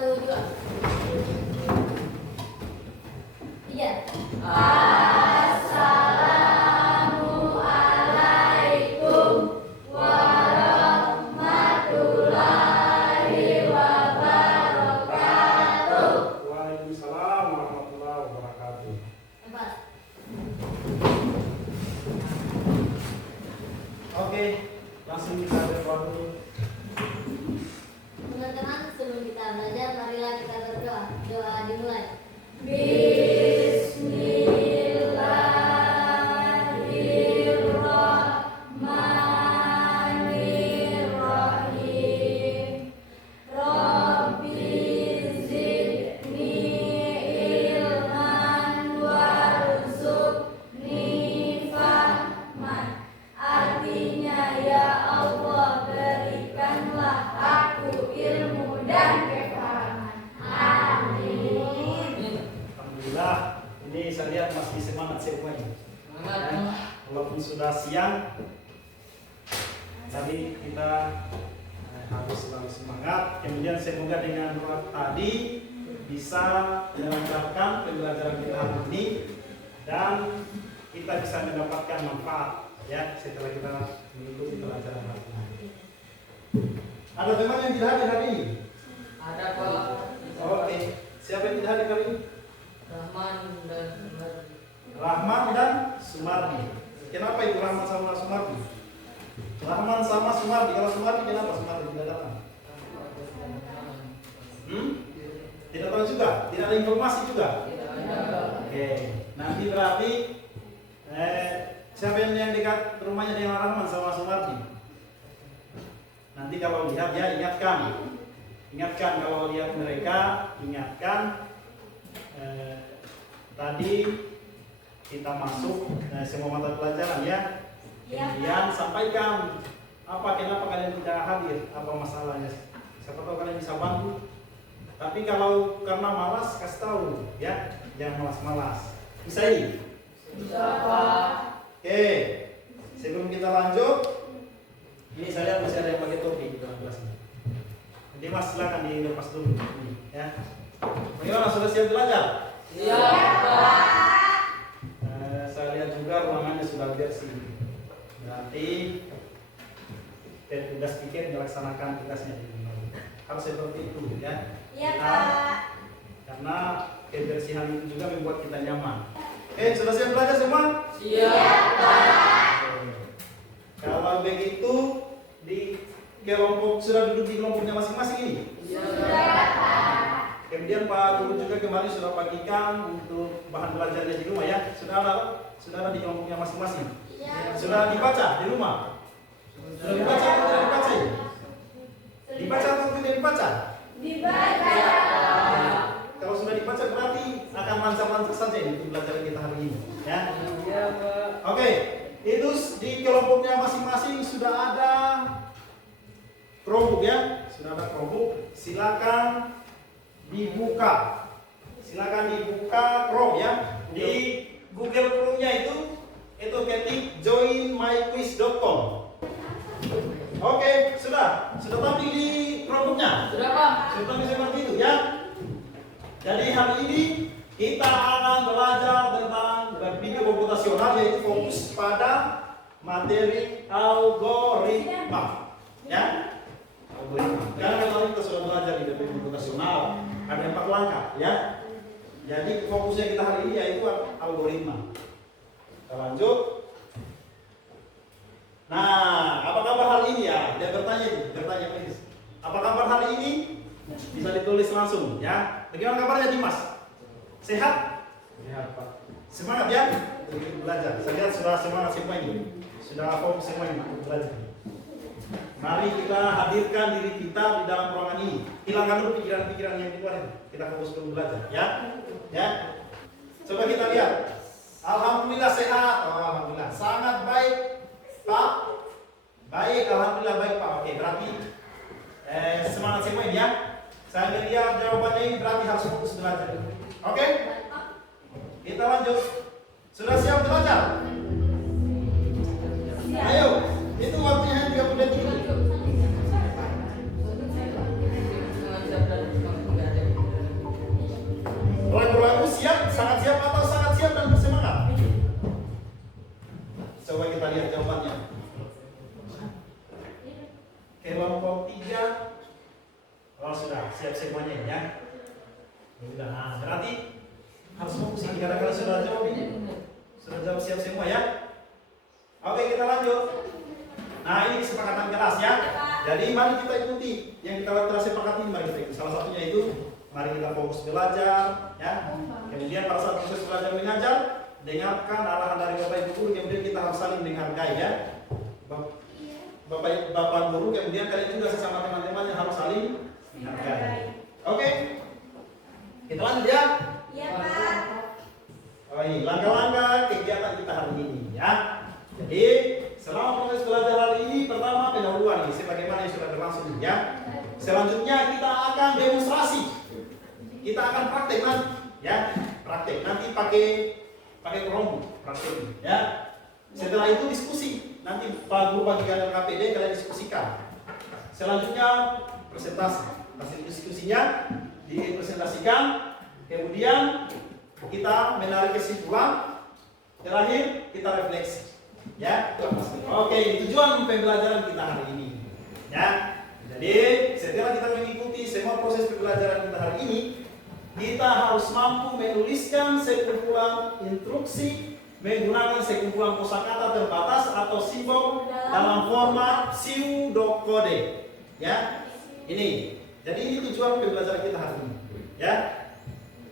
1, 2. Iya. Assalamualaikum warahmatullahi wabarakatuh. Waalaikumsalam warahmatullahi wabarakatuh. Empat. Oke, langsung kita berdoa dulu. Teman-teman, sebelum kita belajar, marilah kita berdoa. Doa dimulai. Bismillahirrahmanirrahim. Rabbi zidni ilman warzuqni fahman. Artinya, ya Allah, berikanlah aku ilmu dan kefahaman. Amin. Alhamdulillah, ini saya lihat masih semangat semuanya. Walaupun sudah siang, tapi kita harus selalu semangat. Kemudian semoga dengan doa tadi bisa melancarkan pembelajaran kita hari ini dan kita bisa mendapatkan manfaat ya setelah kita mengikuti pelajaran hari ini. Ada teman yang tidak hadir hari ini? Ada Pak. Oke, siapa yang tidak hadir hari ini? Rahman dan Sumardi. Rahman dan Sumardi. Kenapa itu Rahman sama Sumardi? Rahman sama Sumardi. Kalau Sumardi kenapa Sumardi tidak datang? Tidak tahu juga. Tidak ada informasi juga. Tidak ada. Oke. Nanti berarti siapa yang dekat rumahnya dengan Rahman sama Sumardi? Nanti kalau lihat ya ingatkan kalau lihat mereka, ingatkan tadi kita masuk semua mata pelajaran ya. Kemudian sampaikan kenapa kalian tidak hadir, apa masalahnya. Siapa tahu kalian bisa bantu. Tapi kalau karena malas, kasih tahu ya, jangan malas-malas. Bisa ini? Bisa Pak. Oke, sebelum kita lanjut, ini saya lihat masih ada yang pakai topi di dalam kelasnya. Jadi Mas silakan dilepas dulu, ya. Bagaimana, sudah siap belajar? Iya Pak. Saya lihat juga ruangannya sudah bersih. Berarti tugas pikir dilaksanakan tugasnya di rumah. Harus seperti itu, ya. Iya, Pak. Karena kebersihan itu juga membuat kita nyaman. Oke, sudah siap belajar semua? Siap Pak. Kalau begitu di kelompok sudah duduk di kelompoknya masing-masing ini. Sudah Pak. Kemudian Pak Guru juga kemarin sudah bagikan untuk bahan belajarnya di rumah ya. Sudah ada di kelompoknya masing-masing. Iya. Sudah dibaca di rumah. Sudah dibaca atau tidak dibaca? Dibaca atau tidak dibaca? Dibaca. Kalau sudah dibaca berarti akan lancar-lancar saja ini untuk pelajaran kita hari ini. Ya. Iya Pak. Oke, itu di kelompoknya masing-masing sudah ada Chromebook ya, sudah ada Chromebook. Silakan dibuka. Silakan dibuka Chrome ya. Di Google Chrome-nya itu ketik joinmyquiz.com. Oke, sudah tampil di Chromebook-nya. Sudah Pak. Sudah tampil seperti itu ya. Jadi hari ini kita akan belajar tentang berpikir komputasional, yaitu fokus pada materi algoritma. Ya, algoritma. Karena kemarin kita sudah belajar di berpikir komputasional ada 4 langkah, ya. Jadi fokusnya kita hari ini yaitu algoritma. Kita lanjut. Nah, apa kabar hari ini ya? Dia bertanya please. Apa kabar hari ini? Bisa ditulis langsung, ya. Bagaimana kabarnya Dimas? Sehat? Sehat Pak. Semangat ya untuk belajar. Saya lihat sudah semangat semua ini. Sudah fokus semua ini untuk belajar. Mari kita hadirkan diri kita di dalam ruangan ini. Hilangkan dulu pikiran-pikiran yang di luar ini. Kita fokus dulu belajar, ya. Ya. Coba kita lihat. Alhamdulillah sehat. Oh, alhamdulillah. Sangat baik, Pak. Baik, alhamdulillah baik, Pak. Oke, berarti semangat semua ini ya. Saya lihat jawabannya ini berarti harus fokus belajar. Oke? Kita lanjut. Sudah siap belajar? Ayo, itu waktunya hanya 30 detik. siap semuanya ya. Udah, nah, berarti harus fokus ini karena kalian sudah jawab ini. Sudah jawab siap semua ya. Oke, kita lanjut. Nah, ini kesepakatan kelas ya. Jadi mari kita ikuti yang kita telah sepakati. Mari kita ikuti. Salah satunya itu mari kita fokus belajar ya. Kemudian pada saat proses belajar mengajar, dengarkan arahan dari Bapak Ibu guru. Kemudian kita harus saling menghargai ya. Bapak guru, kemudian kalian juga sesama teman-teman yang harus saling menghargai. Oke, kita lanjut ya. Iya, Pak. Oh, ini langkah-langkah kegiatan kita hari ini ya. Jadi selama proses belajar hari ini, pertama pendahuluan nih, sebagaimana yang sudah berlangsung ya. Selanjutnya kita akan demonstrasi, kita akan praktek nanti ya, praktek nanti pakai kelompok praktek ya. Setelah itu diskusi, nanti Pak Guru bagi kalian KPD, kalian diskusikan. Selanjutnya presentasi, hasil diskusinya dipresentasikan, kemudian kita menarik kesimpulan, terakhir kita refleksi. Ya, oke, tujuan pembelajaran kita hari ini. Ya, jadi setelah kita mengikuti semua proses pembelajaran kita hari ini, kita harus mampu menuliskan sekumpulan instruksi menggunakan sekumpulan kosakata terbatas atau simbol dalam format pseudokode. Ya, ini. Jadi ini tujuan pembelajaran kita hari ini. Ya,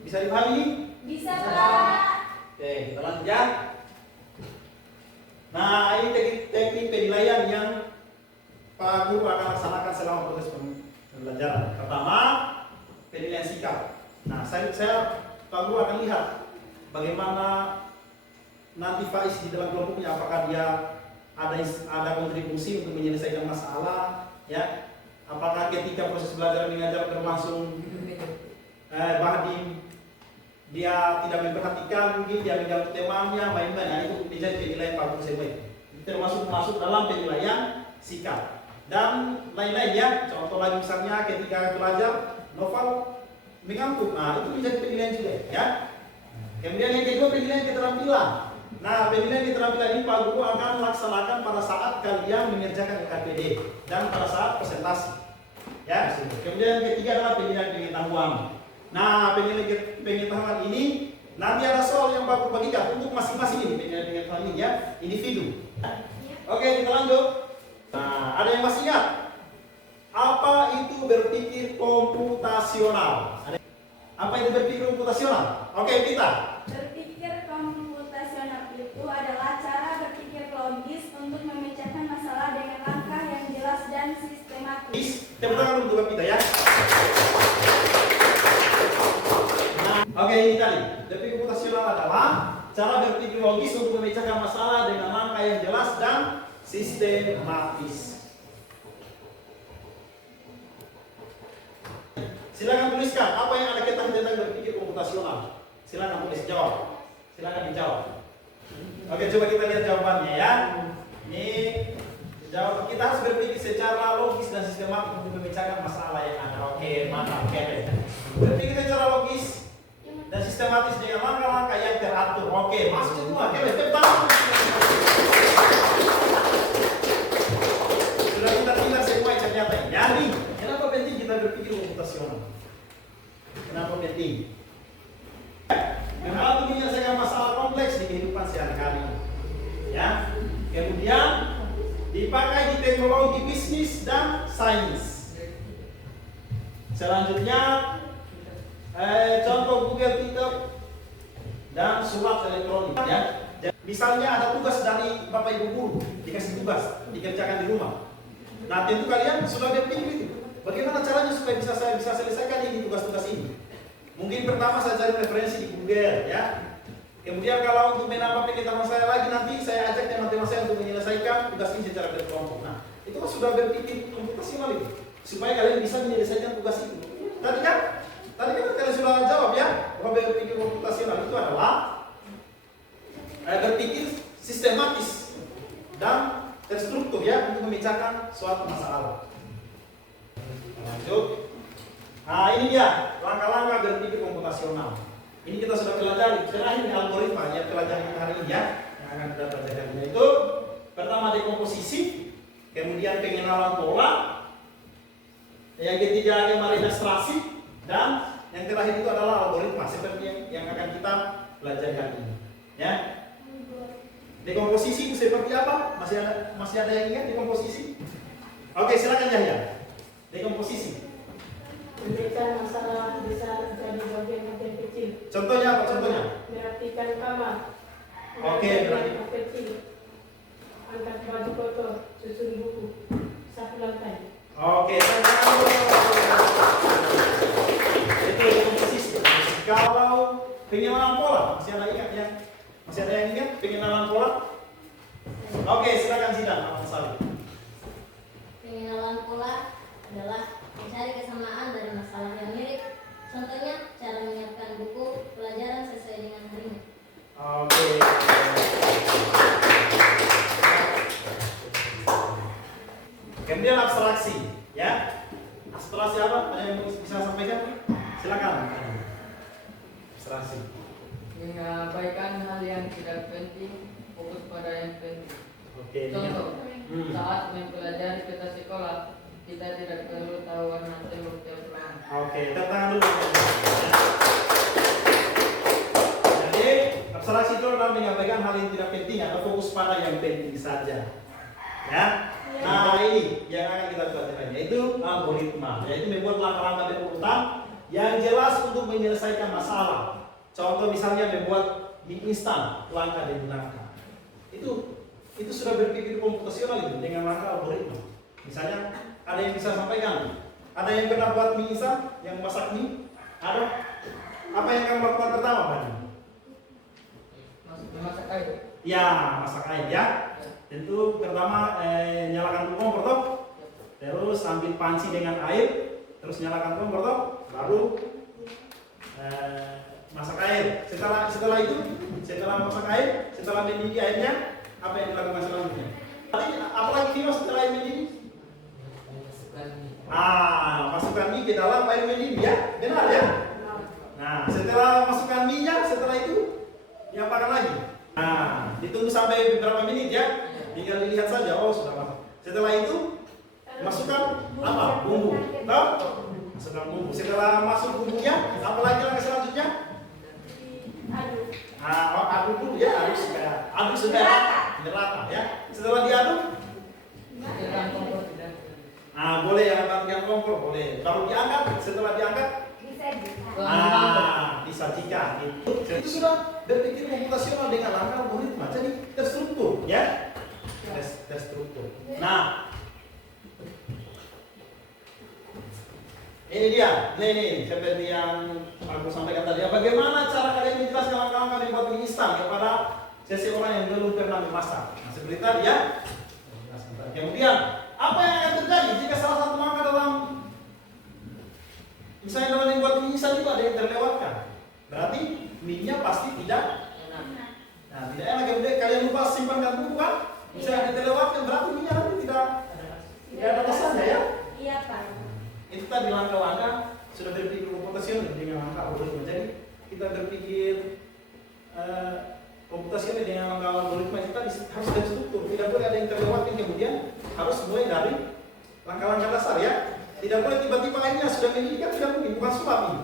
bisa dipahami? Bisa, Pak. Oke, kita lanjut ya. Nah, ini teknik penilaian yang Pak Guru akan laksanakan selama proses pembelajaran. Pertama, penilaian sikap. Nah, saya Pak Guru akan lihat bagaimana nanti Faiz di dalam kelompoknya, apakah dia ada kontribusi untuk menyelesaikan masalah, ya? Apakah ketika proses belajar mengajar berlangsung Bahdim dia tidak memperhatikan, mungkin dia mengganggu temannya, main-main. Nah, itu menjadi penilaian Pak Guru semua itu. Termasuk dalam penilaian sikap dan lain-lain ya. Contoh lagi misalnya ketika belajar novel mengantuk, nah itu menjadi penilaian juga ya. Kemudian yang kedua penilaian keterampilan. Nah, penilaian keterampilan ini Pak Guru akan laksanakan pada saat kalian mengerjakan KPD dan pada saat presentasi. Ya, kemudian yang ketiga adalah penilaian pengetahuan. Nah, penilaian pengetahuan ini nanti ada soal yang Pak Guru bagikan untuk masing-masing ini penilaian pengetahuan ini ya, individu. Oke, kita lanjut. Nah, ada yang masih ingat? Apa itu berpikir komputasional? Apa itu berpikir komputasional? Oke, kita. Berpikir komputasional itu adalah cara berpikir logis untuk memecahkan masalah dengan langkah yang jelas dan sistematis. Tepuk tangan untuk kita ya. Oke, ini tadi. Berpikir komputasional adalah cara berpikir logis untuk memecahkan masalah dengan langkah yang jelas dan sistematis. Silakan tuliskan apa yang Anda ketahui tentang berpikir komputasional. Silakan tulis, jawab. Silakan dijawab. Oke, coba kita lihat jawabannya ya. Ini jawab, kita harus berpikir secara logis dan sistematis untuk memecahkan masalah yang ada. Oke, mantap. Oke. Berpikir secara logis dan sistematis dengan langkah-langkah yang teratur. Oke, masuk semua. Oke, tepuk tangan. Sudah kita tinggal semua ternyata. Jadi, kenapa penting kita berpikir komputasional? Kenapa penting? Membantu menyelesaikan masalah kompleks di kehidupan sehari-hari. Ya. Kemudian dipakai di teknologi bisnis dan sains. Selanjutnya contoh Google, Twitter, dan surat elektronik ya. Misalnya ada tugas dari Bapak Ibu guru, dikasih tugas, dikerjakan di rumah. Nah, tentu kalian sudah berpikir itu. Bagaimana caranya supaya saya bisa selesaikan ini tugas-tugas ini? Mungkin pertama saya cari referensi di Google ya. Kemudian kalau untuk menambah pengetahuan saya lagi, nanti saya ajak teman-teman saya untuk menyelesaikan tugas ini secara berkelompok. Nah, itu kan sudah berpikir komputasional itu, supaya kalian bisa menyelesaikan tugas itu. Tadi kan kalian sudah jawab ya, bahwa berpikir komputasional itu adalah berpikir sistematis dan terstruktur ya untuk memecahkan suatu masalah. Lanjut. Nah, ini dia langkah-langkah berpikir komputasional. Ini kita sudah pelajari. Terakhir algoritma yang pelajari kita hari ini ya, yang akan kita pelajari itu pertama dekomposisi, kemudian pengenalan pola, Yang ketiga gambar ilustrasi, dan yang terakhir itu adalah algoritma seperti yang akan kita pelajari hari ini. Ya. Dekomposisi itu seperti apa? Masih ada yang ingat dekomposisi? Oke, silakan Yahya. Dekomposisi. Memecah masalah besar menjadi bagian-bagian kecil. Contohnya apa? Contohnya? Merapikan kamar. Oke, berarti. Kecil. Angkat baju kotor, susun buku, sapu lantai. Oke, itu dekomposisi. Kalau pengenalan pola, masih ada ingat ya? Masih ada yang ingat pengenalan pola? Oke, silakan Zidan, Ahmad Salih. Pengenalan pola adalah mencari kesamaan dari masalah yang mirip. Contohnya, cara menyiapkan buku pelajaran sesuai dengan harinya. Oke. Kemudian abstraksi, ya. Abstraksi apa? Ada yang bisa sampaikan? Silakan. Abstraksi. Mengabaikan hal yang tidak penting, fokus pada yang penting. Oke. Contoh, Hmm. saat mempelajari peta sekolah, kita tidak perlu tahu warna tembok tiap ruangan. Oke, tepuk tangan dulu. Jadi, abstraksi itu adalah menyampaikan hal yang tidak penting atau fokus pada yang penting saja. Ya. Nah, ini yang akan kita pelajari, yaitu algoritma, yaitu membuat langkah-langkah berurutan yang jelas untuk menyelesaikan masalah. Contoh misalnya membuat mie instan, langkah demi langkah. Itu sudah berpikir komputasional itu dengan langkah algoritma. Misalnya ada yang bisa sampaikan? Ada yang pernah buat mie instan, yang masak mie? Ada? Apa yang kamu lakukan pertama, Pak? Memasak air. Ya, masak air ya. Tentu pertama nyalakan kompor toh. Terus ambil panci dengan air, terus nyalakan kompor toh, baru masak air. Setelah itu, setelah masak air, setelah mendidih airnya, apa yang dilakukan selanjutnya? Tadi apalagi Vino setelah air mendidih? Masukkan mie ke dalam air mendidih ya, benar ya? Nah, setelah masukkan mie-nya, setelah itu diapakan lagi? Nah, ditunggu sampai beberapa menit ya. Tinggal dilihat saja, oh sudah masuk. Setelah itu masukkan apa? Bumbu. Tahu? Masukkan bumbu. Setelah masuk bumbunya, apa lagi langkah selanjutnya? Aduk. Aduk dulu ya, aduk supaya merata ya. Setelah diaduk, Matikan kompor tidak. boleh ya, matikan kompor boleh. Baru diangkat, setelah diangkat, disajikan. Itu sudah berpikir komputasional dengan langkah algoritma, jadi terstruktur ya. Terstruktur. Nah, ini dia, ini seperti yang aku sampaikan tadi. Bagaimana cara kalian menjelaskan langkah-langkah membuat mie instan kepada seseorang yang belum pernah memasak? Nah, seperti tadi ya. Kemudian, apa yang akan terjadi jika salah satu langkah dalam misalnya dalam membuat mie instan itu ada yang terlewatkan? Berarti mie-nya pasti tidak Enak. Nah, tidak enak. Kemudian kalian lupa simpankan buku kan? Misalnya terlewatkan, berarti mie-nya nanti tidak ada rasanya ya. Iya, Pak. Itu tadi langkah-langkah sudah berpikir komputasional dengan langkah algoritma. Jadi kita berpikir komputasional dengan langkah algoritma itu tadi harus terstruktur. Tidak boleh ada yang terlewatkan, kemudian harus mulai dari langkah-langkah dasar ya. Tidak boleh tiba-tiba airnya sudah mendidih kan, tidak mungkin, bukan sulap ini.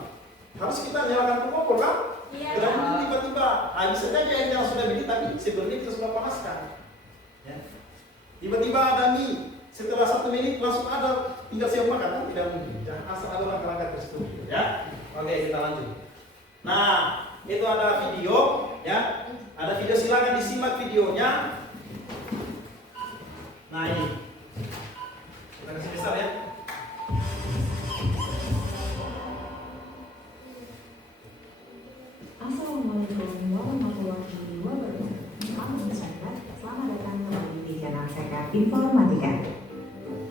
Harus kita nyalakan kompor kan? Iya. Tidak mungkin tiba-tiba. Bisa saja airnya sudah mendidih tapi sebelumnya kita sudah panaskan. Ya. Tiba-tiba ada mie. Setelah 1 menit langsung ada, tidak siap makan kan? Tidak mungkin. Jangan asal ada langkah-langkah terstruktur ya. Oke, kita lanjut. Nah, itu ada video ya. Ada video, silakan disimak videonya. Nah, ini. Kita kasih besar ya. Assalamualaikum warahmatullahi wabarakatuh. Salam sahabat, selamat datang kembali di channel Seka Informatika.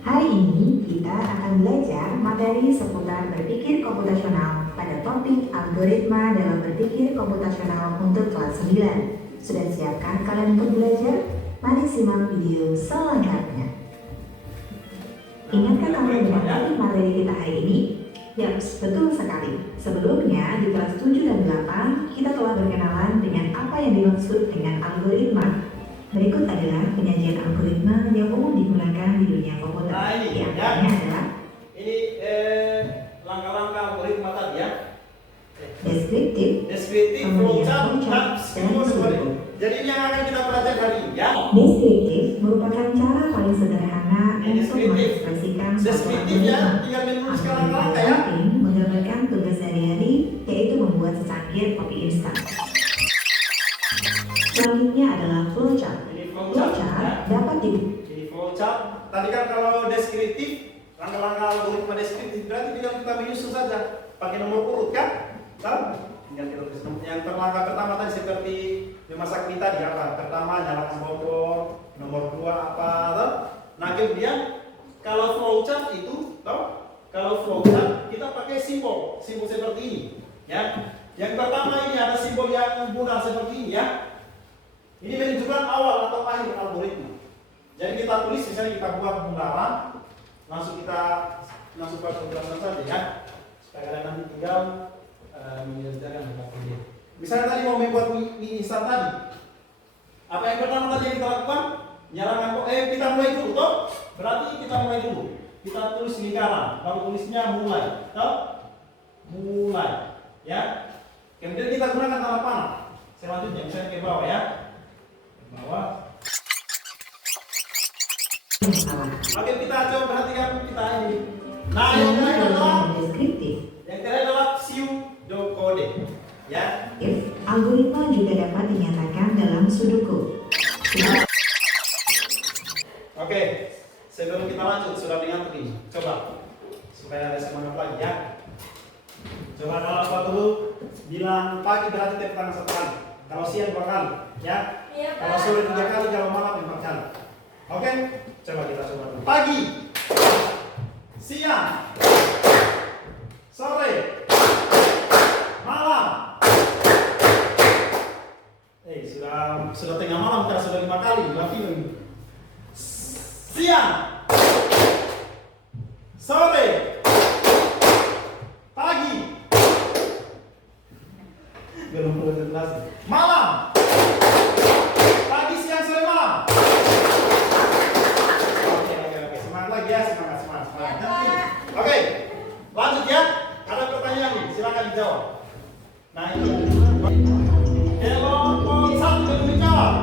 Hari ini kita akan belajar materi seputar berpikir komputasional pada topik algoritma dalam berpikir komputasional untuk kelas 9. Sudah siapkan kalian untuk belajar? Mari simak video selengkapnya. Ingatkah kalian dengan topik materi kita hari ini? Ya, betul sekali. Sebelumnya di kelas 7 dan 8 kita telah berkenalan dengan apa yang dimaksud dengan algoritma. Berikut adalah penyajian algoritma yang umum digunakan di dunia komputer. Di antaranya adalah Ini langkah-langkah algoritma tadi ya. Deskriptif, Deskriptif, flowchart, dan dan simbol. sudoku. Jadi ini yang akan kita pelajari hari ini ya. Deskriptif merupakan cara paling sederhana untuk Deskriptif. mengekspresikan suatu Deskriptif ya, algoritma. tinggal menuliskan Algoritma langkah-langkah ya. penting menggambarkan tugas sehari-hari, yaitu membuat secangkir kopi instan. Selanjutnya adalah flowchart. Ini flowchart ya. Flowchart dapat di Ini flowchart. Tadi kan kalau deskriptif, langkah-langkah algoritma deskriptif berarti tinggal kita menyusun saja pakai nomor urut kan? Tahu? Tinggal kita tulis. Yang langkah pertama tadi seperti memasak mie tadi apa? Pertama nyalakan kompor, nomor 2 apa? Tahu? Nah kemudian kalau flowchart itu, tahu? Kalau flowchart kita pakai simbol seperti ini, ya. Yang pertama ini ada simbol yang mudah seperti ini ya. Ini menunjukkan awal atau akhir algoritma. Jadi kita tulis misalnya kita buat pembukaan, langsung kita langsung buat penjelasan saja ya. Supaya kalian nanti tinggal mengerjakan ini. Misalnya tadi mau membuat mie instan tadi. Apa yang pertama tadi yang kita lakukan? Nyalakan kita mulai dulu toh. Berarti kita mulai dulu. Kita tulis lingkaran, lalu tulisnya mulai. Toh? Mulai. Ya. Kemudian kita gunakan tanda panah. Selanjutnya misalnya ke bawah ya. Ke bawah. Oke, kita coba perhatikan kita ini. Nah, yang terakhir adalah deskriptif. yang terakhir adalah pseudocode. Ya. If, algoritma juga dapat dinyatakan dalam sudoku. Oke, sebelum kita lanjut sudah dengan ini. Coba supaya ada semangat lagi ya. Coba kalau apa dulu bilang pagi berarti tepuk tangan 1 kali. Kalau siang 2 kali, ya. Iya, Kalau Pak. sore 3 kali, kalau malam 4 kali. Oke, coba kita coba dulu. Pagi, siang, sore, malam. Sudah tengah malam kan sudah 5 kali, berarti siang, sore, pagi, belum konsentrasi, malam, pagi, siang, sore, malam. Oke, semangat lagi ya, semangat. Ya, Pak. Oke, lanjut ya. Ada pertanyaan nih, silakan dijawab. Nah itu. Kelompok 1 belum dijawab.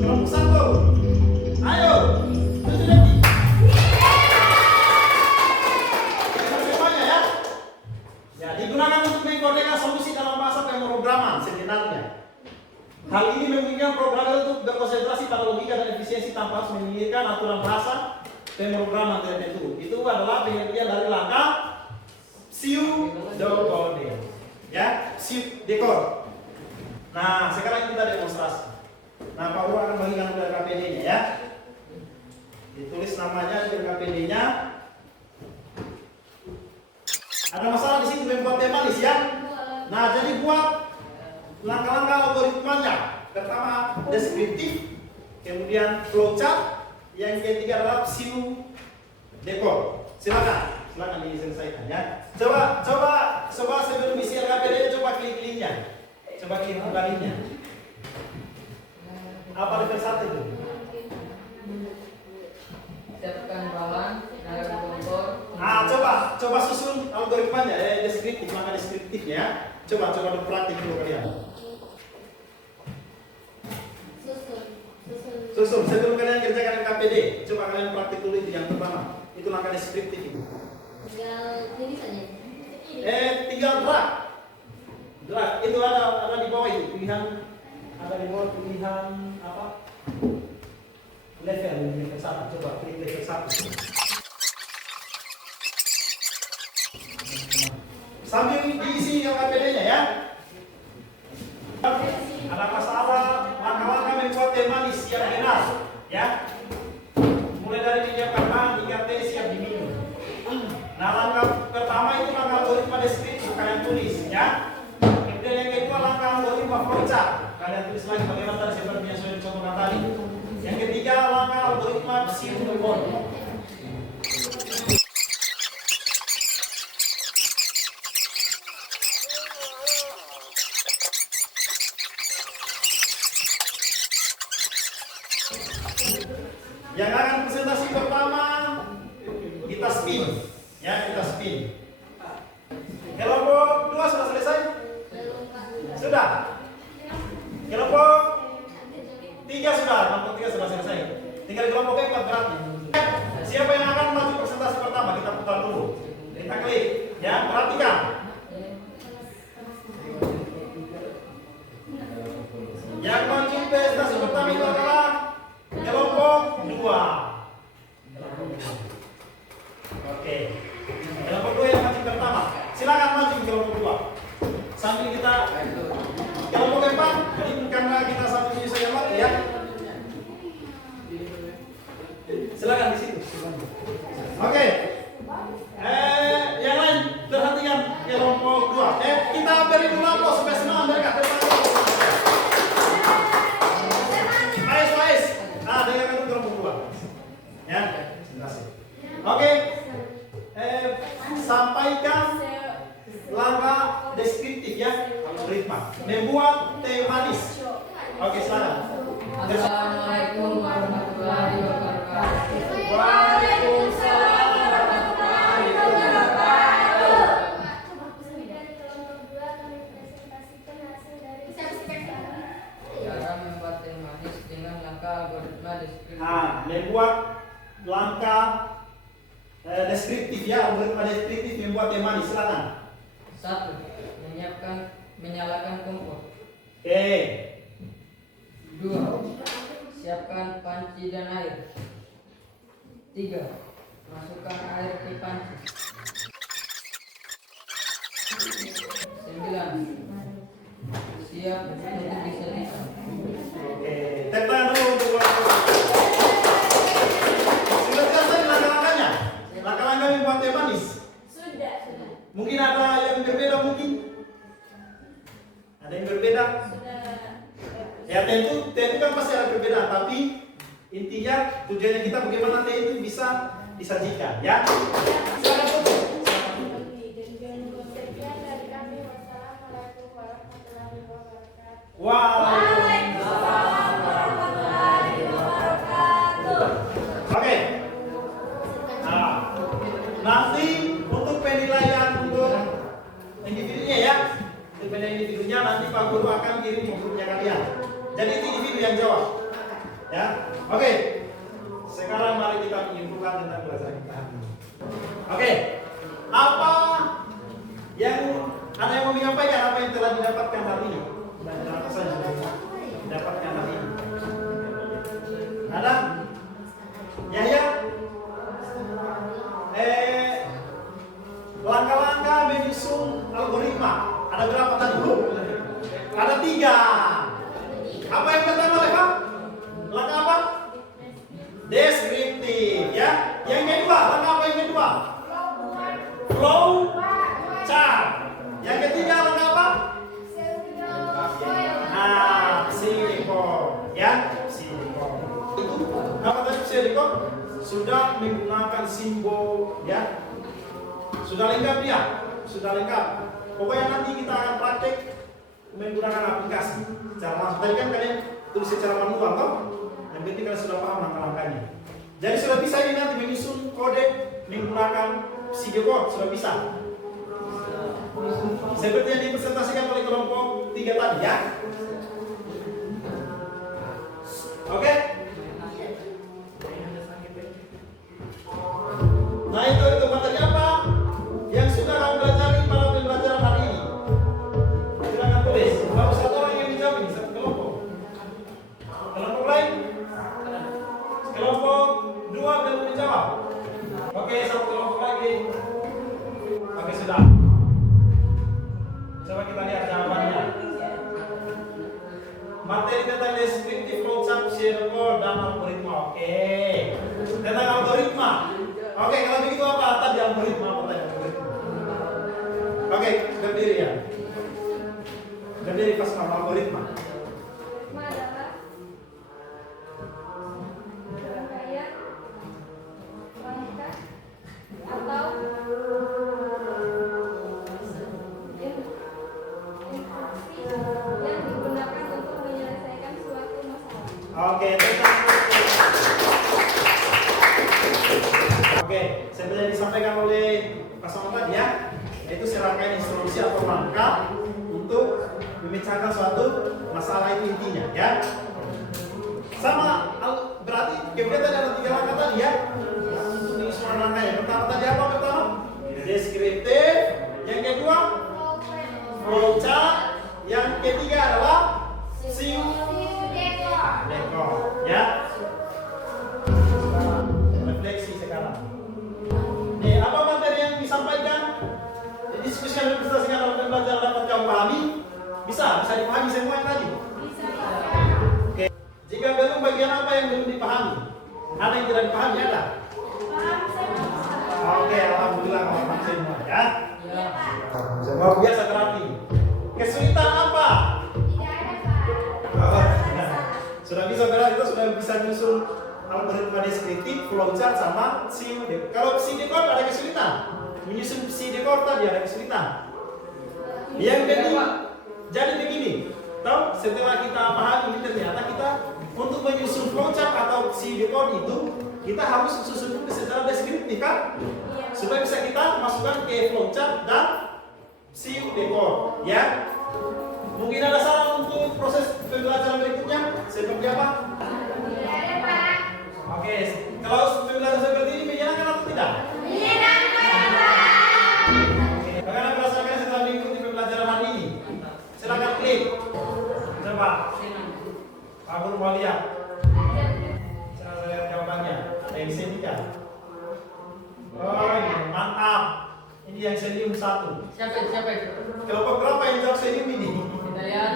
Kelompok 1. Ayo, 7 detik. Semuanya ya. Ya, digunakan untuk mengkodekan solusi dalam bahasa pemrograman sebenarnya. Hal ini memungkinkan programmer untuk berkonsentrasi pada logika dan efisiensi tanpa harus memikirkan aturan bahasa pemrograman tertentu. Itu adalah pengertian dari langkah pseudocode. Ya, pseudocode. Nah, sekarang kita demonstrasi. Nah, Pak Uru akan bagikan KPD-nya ya. Ditulis namanya di KPD-nya. Ada masalah di sini membuat temanis ya. Nah, jadi buat langkah-langkah algoritmanya. Pertama, deskriptif, kemudian flowchart, yang ketiga adalah pseudocode. Silakan diselesaikan ya. Coba sebelum isi KPD coba klik linknya. Coba klik linknya. Apa level 1 itu? Siapkan bahan, nyalakan kompor. Nah, coba susun algoritmanya deskriptif, langkah deskriptifnya ya. Coba praktik dulu kalian. Susun sebelum kalian kerjakan KPD, coba kalian praktik dulu itu yang pertama. Itu langkah deskriptif itu. Tinggal ini saja. Tinggal drag. Itu ada di bawah itu pilihan, ada di bawah pilihan apa? Level 1. Coba klik level 1. Sambil diisi KPD-nya ya. Ada masalah langkah-langkah membuat teh manis yang benar ya. Mulai dari menyiapkan bahan hingga teh siap diminum. Nah, langkah pertama itu langkah algoritma deskriptif kalian tulis ya. Kemudian yang kedua langkah algoritma flowchart. Kalian tulis lagi bagaimana tadi seperti yang sudah dicontohkan tadi. Yang ketiga langkah algoritma pseudocode. Yang akan presentasi pertama kita spin ya, kita Sudah. Kelompok 3 sudah, kelompok 3 sudah selesai. Tinggal kelompok 4 berarti. Siapa yang akan maju presentasi pertama? Kita putar dulu. Kita klik, ya, perhatikan. Yang maju presentasi pertama itu adalah kelompok 2. Oke. Kelompok 2 yang maju pertama. Silakan maju ke kelompok 2. Sambil kita kelompok 4, ini karena kita satu ini saja mati ya. Silakan di situ. Oke. Yang lain perhatikan kelompok 2. Kita beri dulu aplaus supaya senang mereka. Baik. Dengarkan dulu kelompok 2. Ya, oke. Sampaikan langkah deskriptif ya, algoritma. Membuat teh manis. Oke, silakan. Assalamualaikum warahmatullahi wabarakatuh. Waalaikumsalam warahmatullahi wabarakatuh. Dari kelompok 2 kami presentasikan hasil dari Cara membuat teh manis dengan langkah algoritma deskriptif. Membuat langkah deskriptif ya, algoritma deskriptif membuat teh manis. Silakan. 1. Menyalakan kompor. Oke. 2. Siapkan panci dan air. 3. Masukkan air ke panci. 9. Siap untuk disajikan. Oke. Tepuk tangan dulu untuk sudah jelas tadi langkah-langkahnya. Langkah-langkah membuat teh manis. Sudah. Mungkin ada yang berbeda mungkin. Ada yang berbeda. Ya tentu kan pasti ada perbedaan, tapi intinya tujuannya kita bagaimana teh itu bisa disajikan, ya. Silakan tutup. Sekian dari kami. Wassalamualaikum warahmatullahi wabarakatuh. Waalaikumsalam warahmatullahi wabarakatuh. Oke. Nanti untuk penilaian untuk individunya ya, untuk penilaian individunya nanti Pak Guru akan kirim ke grupnya kalian. Jadi itu individu yang jawab. Ya. Oke. Sekarang mari kita menyimpulkan tentang pelajaran kita hari ini. Oke. Apa yang ada yang mau menyampaikan apa yang telah didapatkan hari ini? Dan apa saja didapatkan hari ini? Ada? Yahya? Langkah-langkah menyusun algoritma. Ada berapa tadi? Ada 3. Apa yang pertama, Leva? Langkah apa? Deskriptif, ya. Yang kedua, langkah apa yang kedua? Flow chart. Yang ketiga, langkah apa? Silikon, ya. Silikon. Itu apa tadi silikon? Sudah menggunakan simbol, ya. Sudah lengkap ya? Sudah lengkap. Pokoknya nanti kita akan praktek menggunakan aplikasi secara langsung. Tadi kan kalian tulis secara manual toh? Yang penting kalian sudah paham langkah-langkahnya. Jadi sudah bisa ini nanti menyusun kode menggunakan video code, sudah bisa. Seperti yang dipresentasikan oleh kelompok 3 tadi ya. Oke? Nah itu materi apa yang sudah kamu pelajari pada pembelajaran hari ini? Silakan tulis. Baru satu orang yang dijawab ini, satu kelompok. Kelompok lain? Kelompok 2 belum menjawab. Oke, satu kelompok lagi. Oke, sudah. Coba kita lihat jawabannya. Materi tentang deskriptif, flowchart, circle, dan algoritma. Oke. Tentang algoritma. Oke, kalau begitu apa tadi algoritma? Apa tadi algoritma? Oke, berdiri ya. Berdiri pas nama algoritma. Algoritma adalah rangkaian langkah atau instruksi yang digunakan untuk menyelesaikan suatu masalah. Oke, seperti yang disampaikan oleh pasangan tadi ya, yaitu serangkaian instruksi atau langkah untuk memecahkan suatu masalah itu intinya, ya. Sama berarti kemudian tadi ada 3 langkah tadi ya. Untuk menyusun langkah yang pertama tadi apa pertama? Deskriptif, yang kedua flowchart, yang ketiga adalah siu dekor, ya. Refleksi sekarang. Nih, apa materi yang disampaikan? Diskusi yang dipresentasikan dalam pembelajaran dapat kamu pahami? Bisa dipahami semua yang tadi? Oke. Jika belum, bagian apa yang belum dipahami? Ada yang tidak dipahami, ada? Oke, alhamdulillah kalau paham semua, ya. Semua biasa berarti. Kesulitan apa? Sudah bisa berarti kita sudah bisa nyusun algoritma deskriptif, flowchart sama siu dekor. Kalau siu dekor ada kesulitan. Menyusun siu dekor tadi ada kesulitan. Yang kedua, jadi begini. Tahu setelah kita pahami ini ternyata kita untuk menyusun flowchart atau siu dekor itu kita harus susun dulu secara deskriptif kan? Supaya bisa kita masukkan ke flowchart dan siu dekor, ya. Mungkin ada saran untuk proses pembelajaran berikutnya seperti apa? Oke, kalau pembelajaran seperti ini menyenangkan atau tidak? Oke, bagaimana perasaannya setelah mengikuti pembelajaran hari ini? Silakan klik. Coba. Aku mau lihat. Saya lihat jawabannya. Ada yang sedikan. Oh, ini mantap. Ini yang senium 1. Siapa? Kelompok berapa yang jawab senium ini? Kita lihat.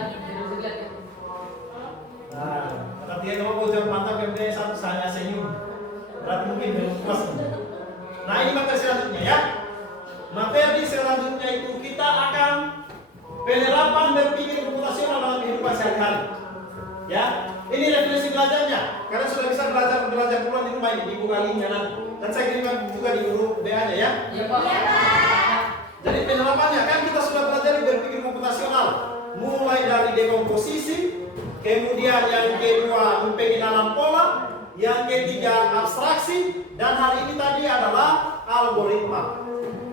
Nah, tapi yang mau jawab mantap kemudian 1 hanya senyum. Berarti mungkin belum puas. Nah, ini materi selanjutnya ya. Materi selanjutnya itu kita akan penerapan berpikir komputasional dalam kehidupan sehari-hari. Ya, ini referensi belajarnya. Karena sudah bisa belajar pulang di rumah ini di buku linknya nanti. Dan saya kirimkan juga di grup BA-nya ya. Iya, Pak. Jadi penerapannya kan kita sudah belajar berpikir komputasional, mulai dari dekomposisi, kemudian yang kedua pengenalan pola, yang ketiga abstraksi, dan hari ini tadi adalah algoritma.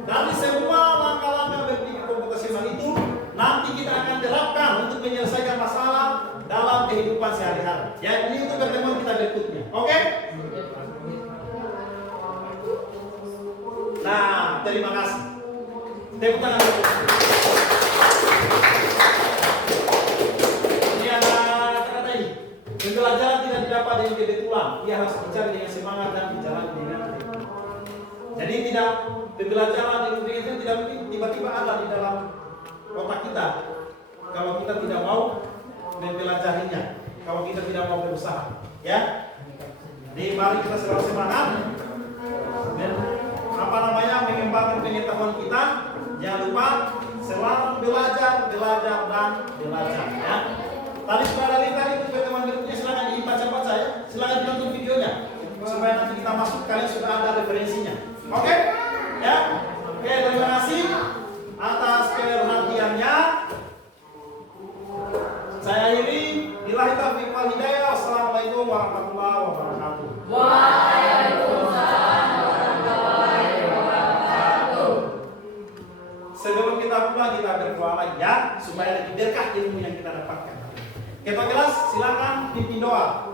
Dari semua langkah-langkah berpikir komputasional itu nanti kita akan terapkan untuk menyelesaikan masalah dalam kehidupan sehari-hari. Ya, ini untuk pertemuan kita berikutnya. Oke? Nah, terima kasih. Tepuk tangan. Ini ada kata-kata ini. Pembelajaran tidak didapat dengan kebetulan. Ia harus dicari dengan semangat dan dijalani dengan tekun. Jadi tidak pembelajaran itu tidak mungkin tiba-tiba ada di dalam otak kita kalau kita tidak mau mempelajarinya, kalau kita tidak mau berusaha, ya. Jadi mari kita selalu semangat dan mengembangkan pengetahuan kita. Jangan lupa selalu belajar dan belajar, ya. Tadi sudah ada link tadi untuk pertemuan berikutnya, silakan dibaca-baca ya, silakan ditonton videonya supaya nanti kita masuk kalian sudah ada referensinya. Oke? Ya. Oke, terima kasih atas perhatiannya. Saya akhiri. Billahi taufiq wal hidayah. Wassalamualaikum warahmatullahi wabarakatuh. Waalaikumsalam warahmatullahi wabarakatuh. Sebelum kita pulang kita berdoa lagi ya, supaya lebih berkah ilmu yang kita dapatkan. Ketua kelas silakan pimpin doa.